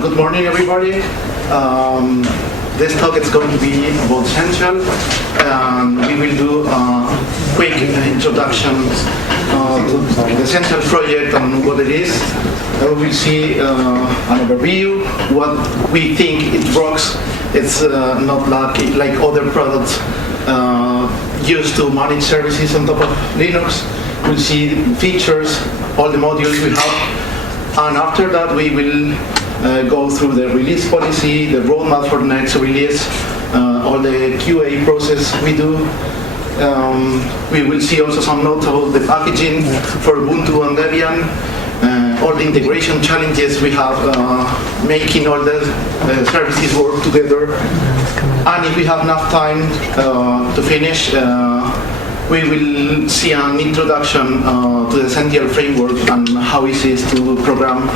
Good morning, everybody. This talk is going to be about Essential, and we will do a quick introduction to the Essential project and what it is. We will see an overview, what we think it works. It's not like other products used to manage services on top of Linux. We'll see the features, all the modules we have. And after that, we will go through the release policy, the roadmap for the next release, all the QA process we do. We will see also some notes about the packaging for Ubuntu and Debian, all the integration challenges we have, making all the services work together. And if we have enough time to finish, we will see an introduction to the Essential framework and how easy it is to program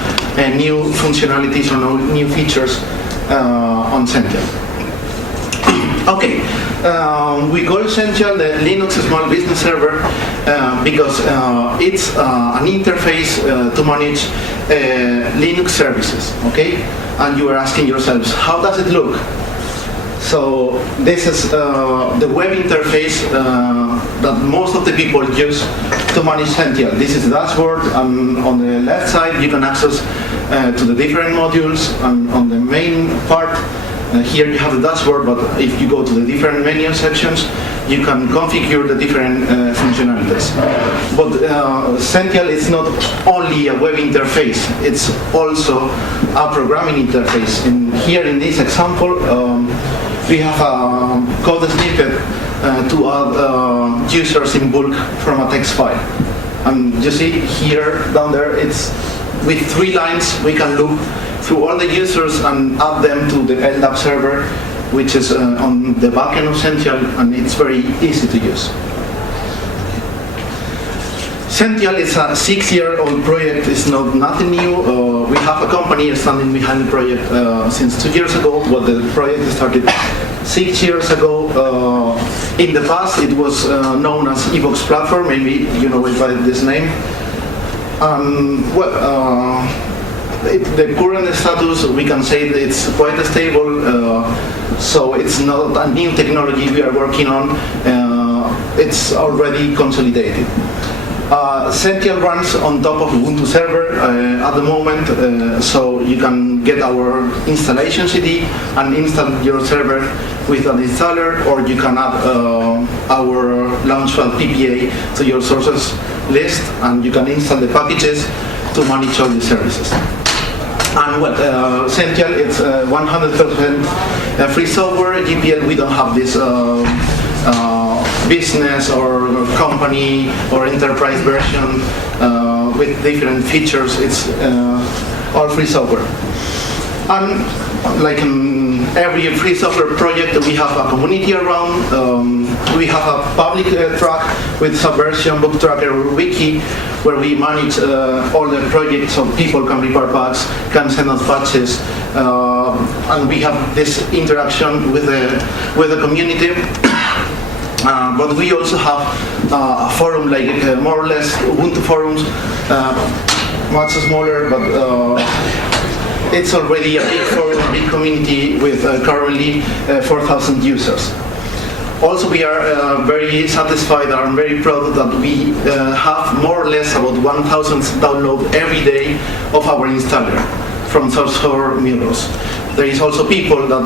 new functionalities or new features on Essential. Okay, we call Essential the Linux Small Business Server because it's an interface to manage Linux services, okay? And you are asking yourselves, how does it look? So this is the web interface that most of the people use to manage Essential. This is the dashboard, and on the left side you can access to the different modules, and on the main part here you have the dashboard, but if you go to the different menu sections you can configure the different functionalities. But Essential is not only a web interface, it's also a programming interface. Here in this example, we have a code snippet to add users in bulk from a text file. And you see here, down there, it's with 3 lines we can loop through all the users and add them to the LDAP server, which is on the backend of Essential, and it's very easy to use. Essential is a 6-year-old project. It's not nothing new. We have a company standing behind the project since 2 years ago, but the project started 6 years ago. In the past, it was known as Evox Platform. Maybe you know it by this name. The current status, we can say that it's quite stable. So it's not a new technology we are working on. It's already consolidated. Essential runs on top of Ubuntu server at the moment, so you can get our installation CD and install your server with an installer, or you can add our Launchpad PPA to your sources list, and you can install the packages to manage all the services. And Essential, it's 100% free software. GPL, we don't have this business or company or enterprise version with different features. It's all free software. And like in every free software project, we have a community around. We have a public track with Subversion, Book Tracker, Wiki, where we manage all the projects, so people can repair bugs, can send us patches, and we have this interaction with the community. But we also have a forum, like more or less Ubuntu forums, much smaller, but it's already a big forum, a big community with currently 4,000 users. Also, we are very satisfied and very proud that we have more or less about 1,000 downloads every day of our installer from SourceForge mirrors. There is also people that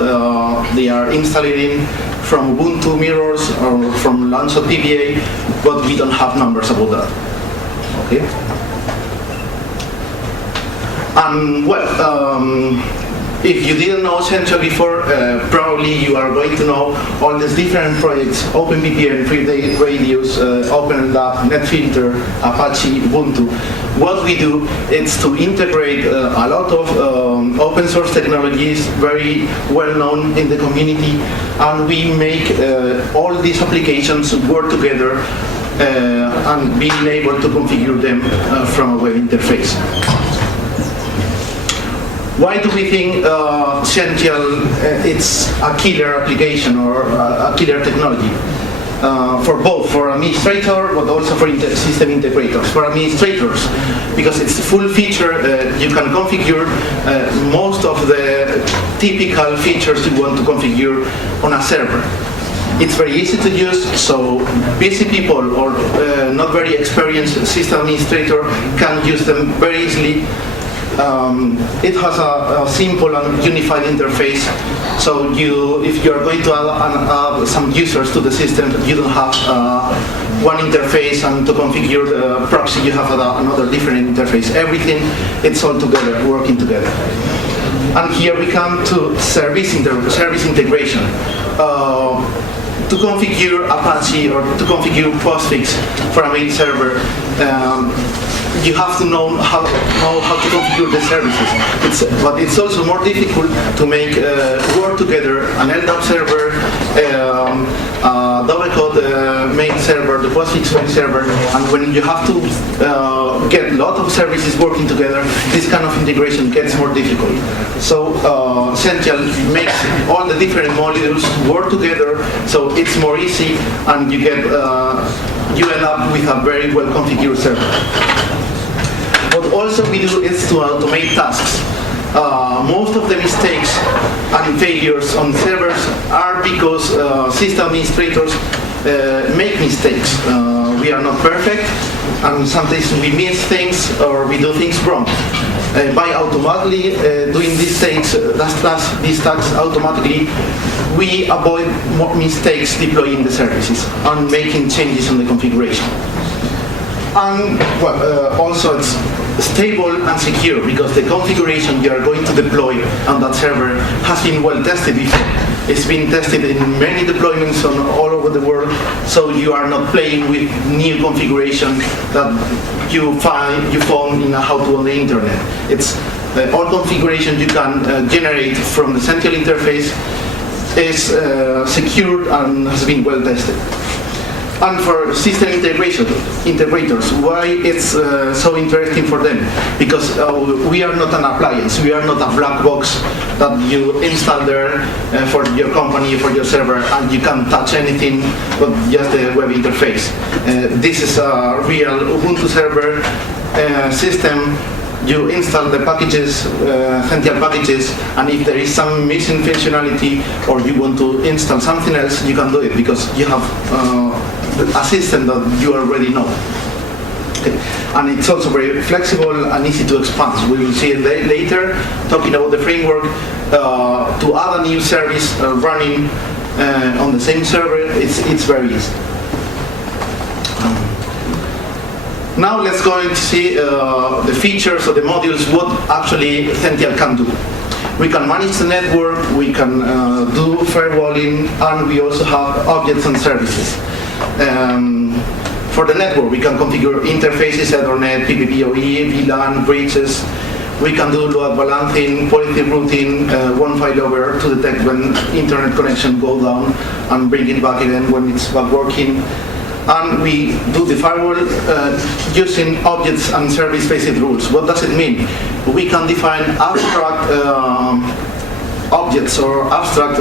they are installing from Ubuntu mirrors or from Launchpad PPA, but we don't have numbers about that. Okay. If you didn't know Essential before, probably you are going to know all these different projects: OpenVPN, Free Radius, OpenLDAP, NetFilter, Apache, Ubuntu. What we do is to integrate a lot of open source technologies, very well known in the community, and we make all these applications work together and being able to configure them from a web interface. Why do we think Essential it's a killer application or a killer technology? for both, for administrator, but also for system integrators. For administrators, because it's a full feature, you can configure most of the typical features you want to configure on a server. It's very easy to use, so busy people or not very experienced system administrator can use them very easily. It has a simple and unified interface, so if you're going to add some users to the system, you don't have one interface, and to configure the proxy you have another different interface. Everything, it's all together, working together. And here we come to service integration. To configure Apache or to configure Postfix for a mail server, you have to know how to configure the services. But it's also more difficult to make work together an LDAP server, double code mail server, the Postfix mail server, and when you have to get a lot of services working together, this kind of integration gets more difficult. So Sential makes all the different modules work together, so it's more easy, and you end up with a very well configured server. What also we do is to automate tasks. Most of the mistakes and failures on servers are because system administrators make mistakes. We are not perfect, and sometimes we miss things or we do things wrong. By automatically doing these tasks automatically, we avoid more mistakes deploying the services and making changes on the configuration. And also it's stable and secure, because the configuration you are going to deploy on that server has been well tested before. It's been tested in many deployments all over the world, so you are not playing with new configuration that you found in a how-to on the internet. It's all configuration you can generate from the Sential interface is secured and has been well tested. And for system integrators, why it's so interesting for them? Because we are not an appliance, we are not a black box that you install there for your company, for your server, and you can't touch anything but just the web interface. This is a real Ubuntu server system. You install the packages, Sential packages, and if there is some missing functionality or you want to install something else, you can do it because you have a system that you already know. Okay. And it's also very flexible and easy to expand. We will see it later, talking about the framework. To add a new service running on the same server, it's very easy. Now let's go and see the features of the modules, what actually Sential can do. We can manage the network, we can do firewalling, and we also have objects and services. For the network, we can configure interfaces, Ethernet, PPPoE, VLAN, bridges. We can do load balancing, policy routing, one failover to detect when internet connection goes down and bring it back again when it's back working. And we do the firewall using objects and service-based rules. What does it mean? We can define abstract objects or abstract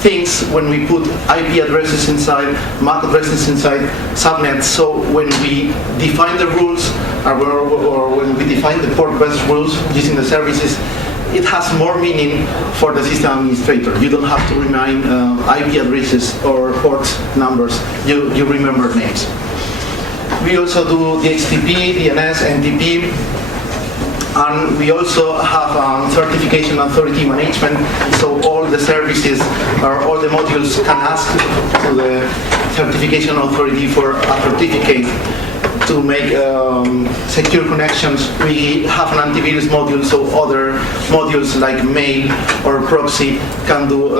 things when we put IP addresses inside, MAC addresses inside, subnets. So when we define the rules or when we define the port-based rules using the services, it has more meaning for the system administrator. You don't have to remind IP addresses or port numbers. You remember names. We also do DHCP, DNS, NTP, and we also have certification authority management. So all the services or all the modules can ask to the certification authority for a certificate to make secure connections. We have an antivirus module, so other modules like mail or proxy can do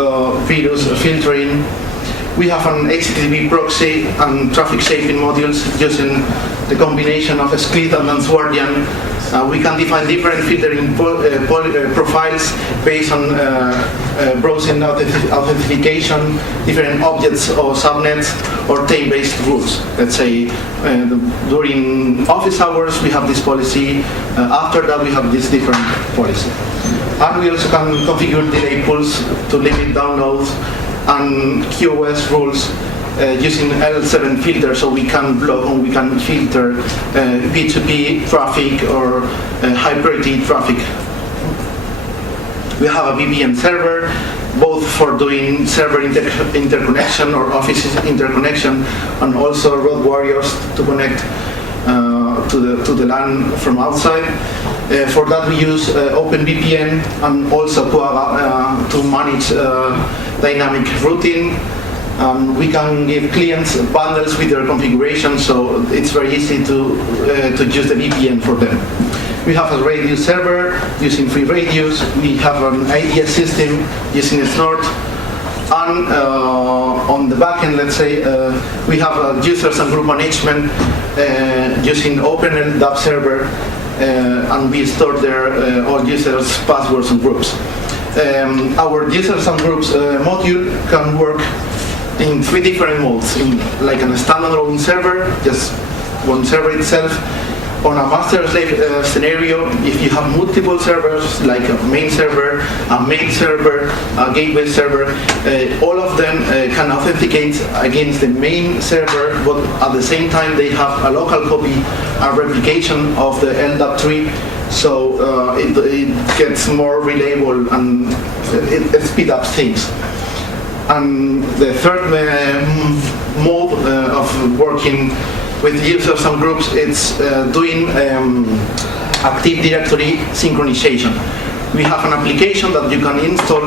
virus filtering. We have an HTTP proxy and traffic shaping modules using the combination of Squid and Answardian. We can define different filtering profiles based on browsing authentication, different objects or subnets, or tail-based rules. Let's say during office hours we have this policy, after that we have this different policy. And we also can configure delay pools to limit downloads and QoS rules using L7 filter, so we can block and we can filter P2P traffic or high priority traffic. We have a VPN server, both for doing server interconnection or office interconnection, and also road warriors to connect to the LAN from outside. For that we use OpenVPN and also to manage dynamic routing. We can give clients bundles with their configuration, so it's very easy to use the VPN for them. We have a radio server using FreeRadius. We have an IDS system using Snort. And on the back end, let's say, we have users and group management using OpenLDAP server, and we store there all users' passwords and groups. Our users and groups module can work in 3 different modes, like a standalone server, just one server itself. On a master-slave scenario, if you have multiple servers, like a main server, a main server, a gateway server, all of them can authenticate against the main server, but at the same time they have a local copy, a replication of the LDAP tree, so it gets more reliable and it speeds up things. And the third mode of working with users and groups, it's doing Active Directory synchronization. We have an application that you can install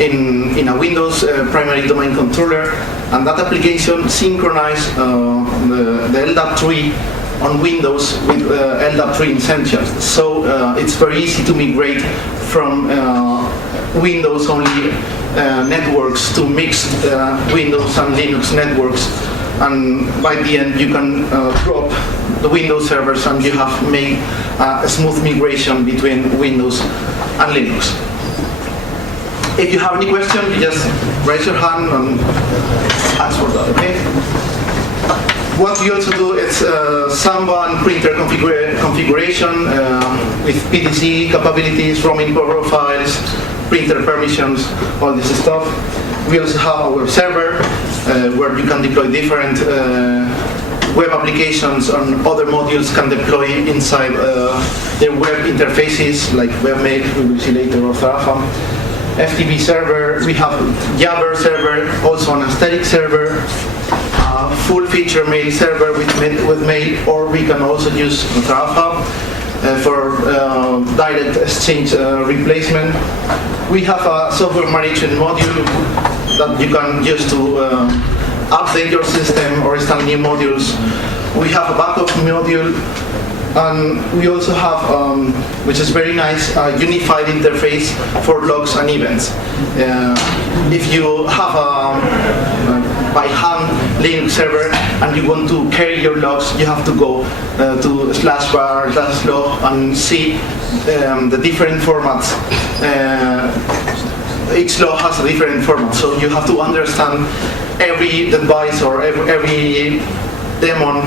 in a Windows primary domain controller, and that application synchronizes the LDAP tree on Windows with LDAP tree Essentials. So it's very easy to migrate from Windows-only networks to mixed Windows and Linux networks. And by the end, you can drop the Windows servers, and you have made a smooth migration between Windows and Linux. If you have any question, you just raise your hand and ask for that, okay? What we also do is Samba and printer configuration with PTC capabilities, roaming profiles, printer permissions, all this stuff. We also have our server where you can deploy different web applications, and other modules can deploy inside their web interfaces like webmail, we will see later, or Terraform. FTP server, we have Jabber server, also an static server, full feature mail server with mail, or we can also use Terraform for direct exchange replacement. We have a software management module that you can use to update your system or install new modules. We have a backup module, and we also have, which is very nice, a unified interface for logs and events. If you have a by hand Linux server and you want to carry your logs, you have to go to /var/log and see the different formats. Each log has a different format, so you have to understand every device or every daemon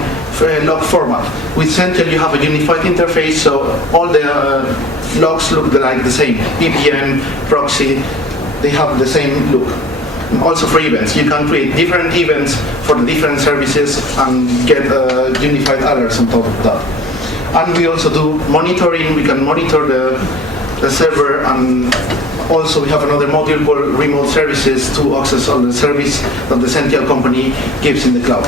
log format. With Sentinel you have a unified interface, so all the logs look like the same. VPN, proxy, they have the same look. And also for events, you can create different events for the different services and get unified alerts on top of that. And we also do monitoring. We can monitor the server, and also we have another module called remote services to access all the service that the Sentinel company gives in the cloud.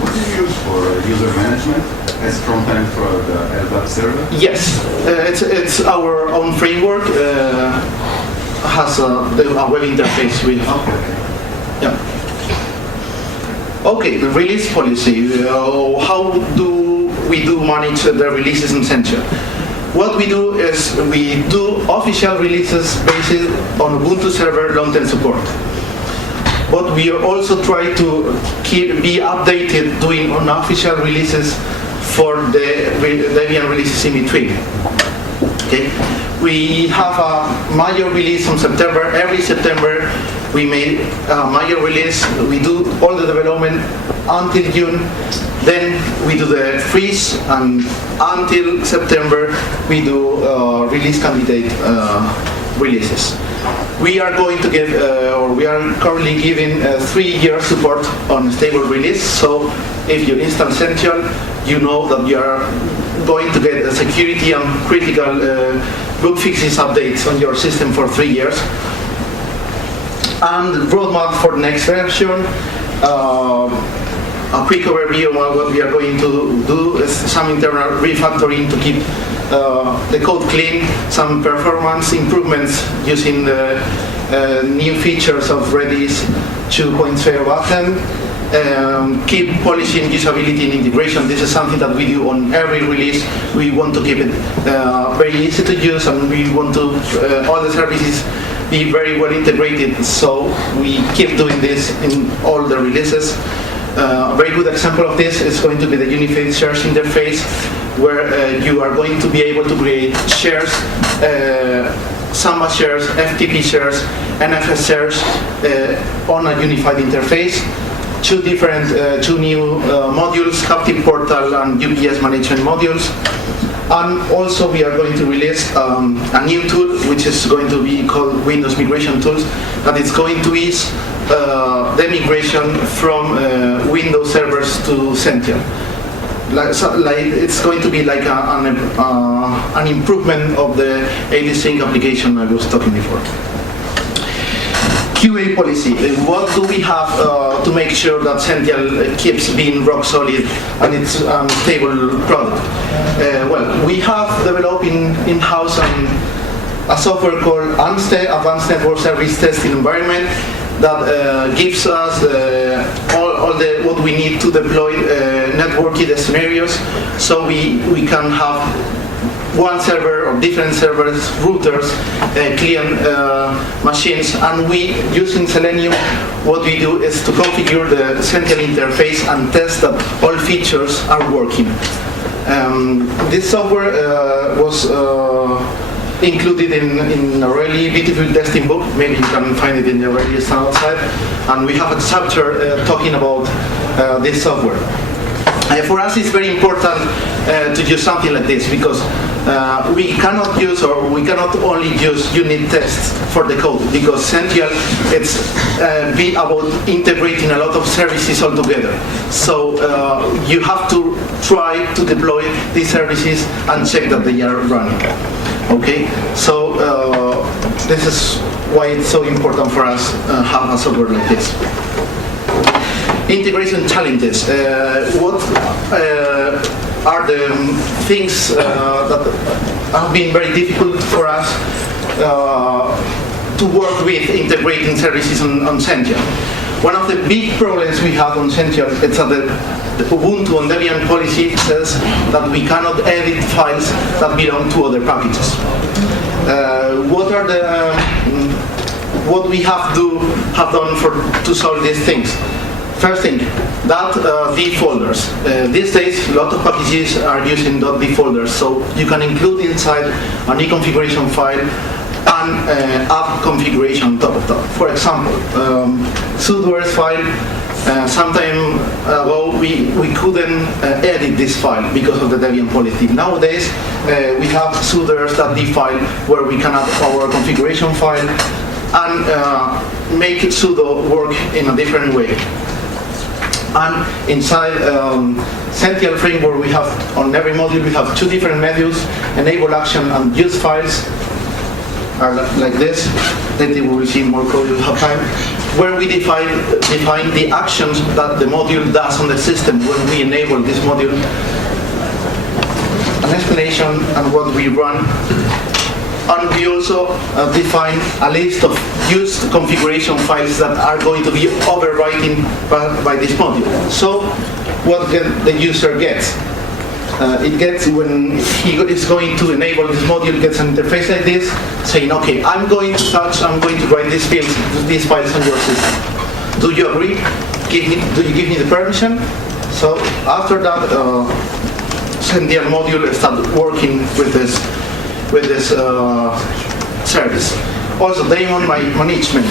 What do you use for user management as front end for the LDAP server? Yes, it's our own framework. Has a web interface with. Yeah. Okay, the release policy. How do we manage the releases in Sentinel? What we do is we do official releases based on Ubuntu server long-term support. But we also try to be updated doing unofficial releases for the Debian releases in between. Okay. We have a major release in September. Every September we made a major release. We do all the development until June. Then we do the freeze, and until September we do release candidate releases. We are going to give, or we are currently giving 3-year support on stable release. So if you install Sential, you know that you are going to get a security and critical bug fixes updates on your system for 3 years. And the roadmap for the next version. A quick overview of what we are going to do is some internal refactoring to keep the code clean, some performance improvements using the new features of Redis 2.0 button, keep polishing usability and integration. This is something that we do on every release. We want to keep it very easy to use, and we want to all the services be very well integrated, so we keep doing this in all the releases. A very good example of this is going to be the Unified Shares interface, where you are going to be able to create shares, Samba shares, FTP shares, NFS shares on a unified interface. Two new modules, Captive Portal and UPS management modules. And also we are going to release a new tool which is going to be called Windows Migration Tools, that is going to ease the migration from Windows servers to Sential. It's going to be like an improvement of the AD-Sync application I was talking before. QA policy. What do we have to make sure that Sential keeps being rock solid and it's a stable product? Well, we have developed in-house a software called ANSTE, Advanced Network Service Testing Environment, that gives us all what we need to deploy networked scenarios, so we can have one server or different servers, routers, client machines, and we, using Selenium, what we do is to configure the Sential interface and test that all features are working. This software was included in a really beautiful testing book. Maybe you can find it in the Aurelius standard site, and we have a chapter talking about this software. For us, it's very important to use something like this, because we cannot use, or we cannot only use unit tests for the code, because Sential, it's be about integrating a lot of services all together. So you have to try to deploy these services and check that they are running. Okay, so this is why it's so important for us to have a software like this. Integration challenges. What are the things that have been very difficult for us to work with integrating services on Sential? One of the big problems we have on Sential is that the Ubuntu and Debian policy says that we cannot edit files that belong to other packages. What we have done to solve these things? First thing, .d folders. These days, a lot of packages are using .d folders, so you can include inside an e-configuration file and app configuration top of top. For example, sudoers file. Some time ago, we couldn't edit this file because of the Debian policy. Nowadays, we have sudoers.d file where we can add our configuration file and make sudo work in a different way. And inside Sential framework, we have, on every module, we have two different menus, enable action and use files, are like this. Later we will see more code if we have time, where we define the actions that the module does on the system when we enable this module, an explanation and what we run. And we also define a list of used configuration files that are going to be overwriting by this module. So what the user gets? It gets, when he is going to enable this module, gets an interface like this, saying, okay, I'm going to write these files on your system. Do you agree? Do you give me the permission? So after that, Sential module starts working with this service. Also, daemon management.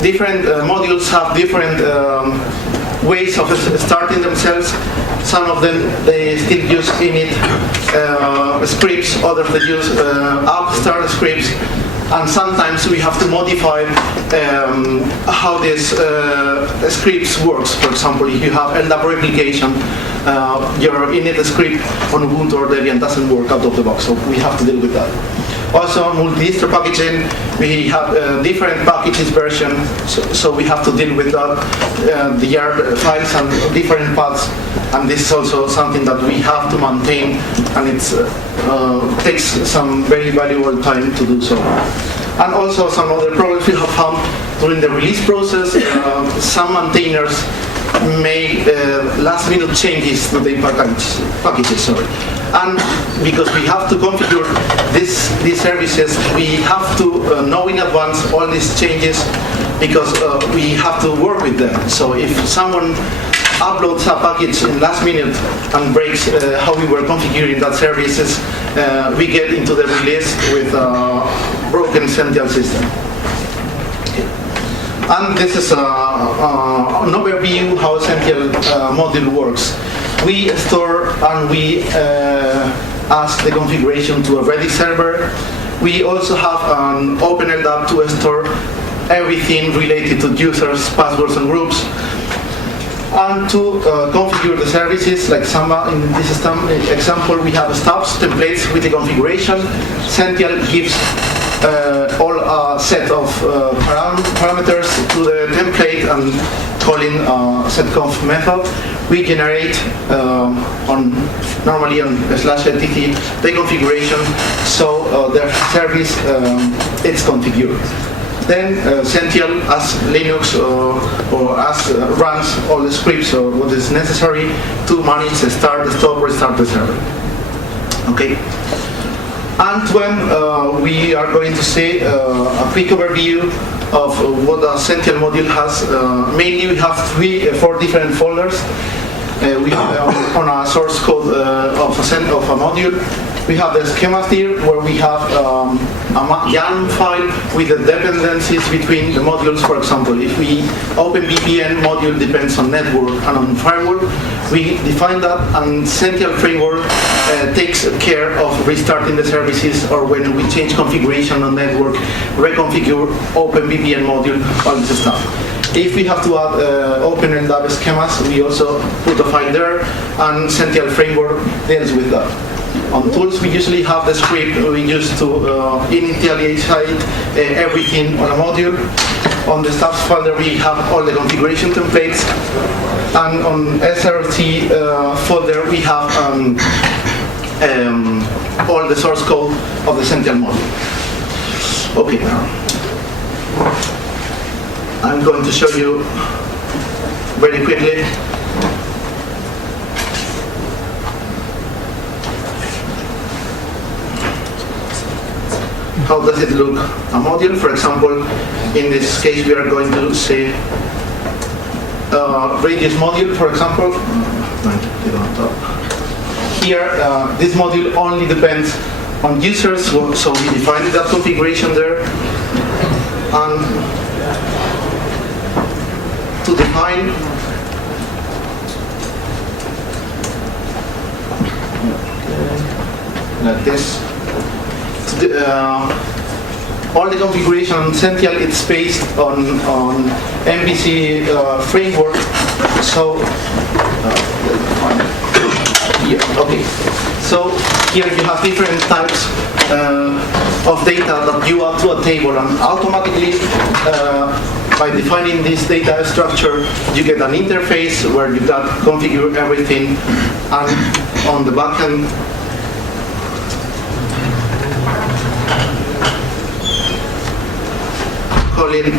Different modules have different ways of starting themselves. Some of them, they still use init scripts, others they use app start scripts. and sometimes we have to modify how this scripts works. For example, if you have LDAP replication, your init script on Ubuntu or Debian doesn't work out of the box, so we have to deal with that. Also, multi-distro packaging, we have different packages version, so we have to deal with that, the YARN files and different paths, and this is also something that we have to maintain, and it takes some very valuable time to do so. And also some other problems we have found during the release process. Some maintainers make last-minute changes to the packages. And because we have to configure these services, we have to know in advance all these changes, because we have to work with them. So if someone uploads a package in last minute and breaks how we were configuring that services, we get into the release with a broken Sential system. And this is an overview how Sential module works. We store and we ask the configuration to a Redis server. We also have an OpenLDAP to store everything related to users, passwords, and groups. And to configure the services, like Samba in this example, we have stubs, templates with the configuration. Sential gives all a set of parameters to the template, and calling setconf method, we generate normally on /LTT the configuration, so the service it's configured. Then Sential, as Linux or as runs all the scripts or what is necessary to manage the start, the stop, restart the server. Okay. And when we are going to see a quick overview of what a Sential module has, mainly we have 4 different folders. We have on a source code of a module. We have the schemas here, where we have a YARN file with the dependencies between the modules. For example, if we open VPN module depends on network and on firewall, we define that, and Sential framework takes care of restarting the services, or when we change configuration on network, reconfigure open VPN module, all this stuff. If we have to add OpenLDAP schemas, we also put a file there, and Sential framework deals with that. On tools, we usually have the script we use to initialize everything on a module. On the stubs folder, we have all the configuration templates. And on SRT folder, we have all the source code of the Sential module. Okay, now I'm going to show you very quickly how does it look a module. For example, in this case we are going to say radius module, for example. Here this module only depends on users, so we define that configuration there. And to define like this, all the configuration on Sential, it's based on MVC framework. So here, okay. So here you have different types of data that you add to a table, and automatically by defining this data structure, you get an interface where you can configure everything, and on the back end, calling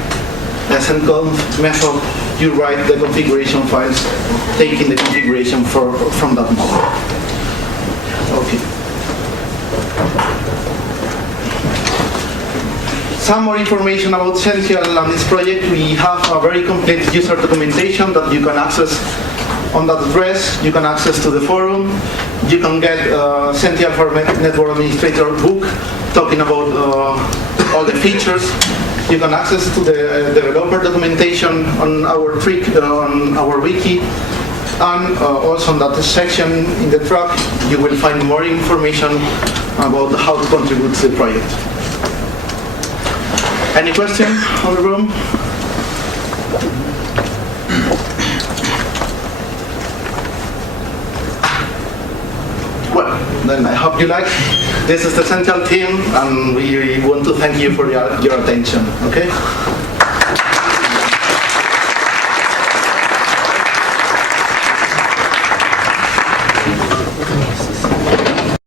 the setconf method, you write the configuration files, taking the configuration from that model. Okay. Some more information about Sential and this project. We have a very complete user documentation that you can access on that address. You can access to the forum. You can get Sential for Network Administrator book talking about all the features. You can access to the developer documentation on our on our wiki, and also on that section in the track you will find more information about how to contribute to the project. Any question on the room? Well, then I hope you like. This is the central team, and we want to thank you for your attention. Okay.